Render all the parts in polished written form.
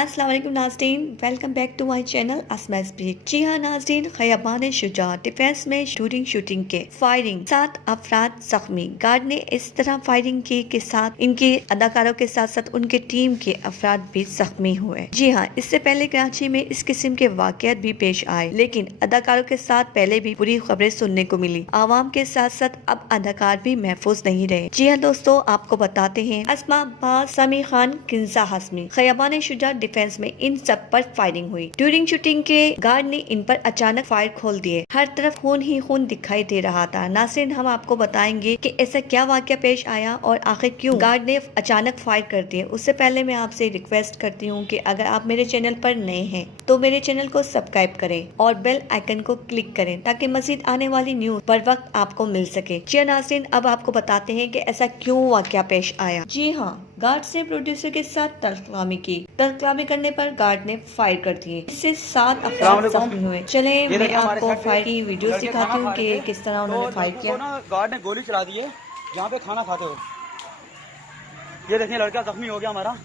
अस्सलाम वालेकुम नाज़रीन, welcome back to my channel Asma speak. जी हाँ नाज़रीन, ख़याबान शुजा डिफेंस में शूटिंग के फायरिंग 7 अफराद जख्मी। गार्ड ने इस तरह फायरिंग की के साथ इनके अदाकारों के साथ साथ उनके टीम के अफराद भी जख्मी हुए। जी हाँ, इससे पहले कराची में इस किस्म के वाक़यात भी पेश आए, लेकिन अदाकारों के साथ पहले भी बुरी खबरें सुनने को मिली। आवाम के साथ साथ अब अदाकार भी महफूज नहीं रहे। जी हाँ दोस्तों, आपको बताते हैं अस्मा अब्बास, समी खान, किंजा हाशमी, ख़याबान शुजा डिफेंस में इन सब पर फायरिंग हुई। ड्यूरिंग शूटिंग के गार्ड ने इन पर अचानक फायर खोल दिए। हर तरफ खून ही खून दिखाई दे रहा था। नाज़रीन, हम आपको बताएंगे कि ऐसा क्या वाक़या पेश आया और आखिर क्यों गार्ड ने अचानक फायर कर दिए। उससे पहले मैं आपसे रिक्वेस्ट करती हूँ कि अगर आप मेरे चैनल पर नए हैं तो मेरे चैनल को सब्सक्राइब करें और बेल आइकन को क्लिक करें ताकि मजीद आने वाली न्यूज पर वक्त आपको मिल सके। जी नाज़रीन, अब आपको बताते हैं कि ऐसा क्यों वाक़या पेश आया। जी हाँ, गार्ड ने प्रोड्यूसर के साथ तलख्लामी की। तलख्लामी करने पर गार्ड ने फायर कर दिए, इससे 7 अफराद जख्मी हुए। चले मैं आपको फायर की वीडियो दिखाती हूँ कि किस तरह उन्होंने फायर किया। गार्ड ने गोली चला दी है जहाँ पे खाना खाते हो। ये देखिए लड़का जख्मी हो गया हमारा,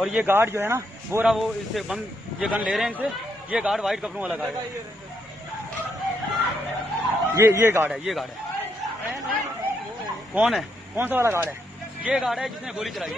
और ये गार्ड जो है ना वो रहा, वो इससे ये गन ले रहे हैं इनसे। ये गार्ड व्हाइट कपड़ों वाला गार्ड है, ये गार्ड है। ये गार्ड है, कौन सा वाला गार्ड है? ये गार्ड है जिसने गोली चलाई है।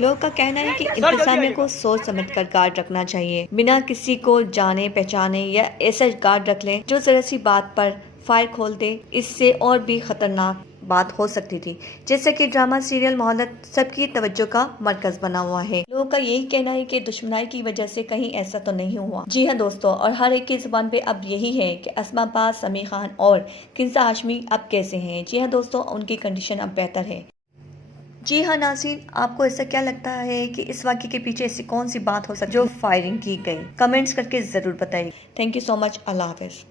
लोगों का कहना है कि इंतजामिया को सोच समझ कर गार्ड रखना चाहिए, बिना किसी को जाने पहचाने या ऐसा गार्ड रख लें जो जरा सी बात पर फायर खोल दे। इससे और भी खतरनाक बात हो सकती थी। जैसे कि ड्रामा सीरियल मोहब्बत सबकी तवज्जो का मरकज बना हुआ है। लोगों का यही कहना है कि दुश्मनाई की वजह से कहीं ऐसा तो नहीं हुआ। जी हाँ दोस्तों, और हर एक की जुबान पे अब यही है कि अस्मा अब्बास, समी खान और किंजा हाशमी अब कैसे हैं। जी हाँ दोस्तों, उनकी कंडीशन अब बेहतर है। जी हाँ नाज़रीन, आपको ऐसा क्या लगता है कि इस वाक़े के पीछे ऐसी कौन सी बात हो सकती है जो फायरिंग की गई? कमेंट्स करके ज़रूर बताइए। Thank you so much. अल्लाह हाफ़िज़।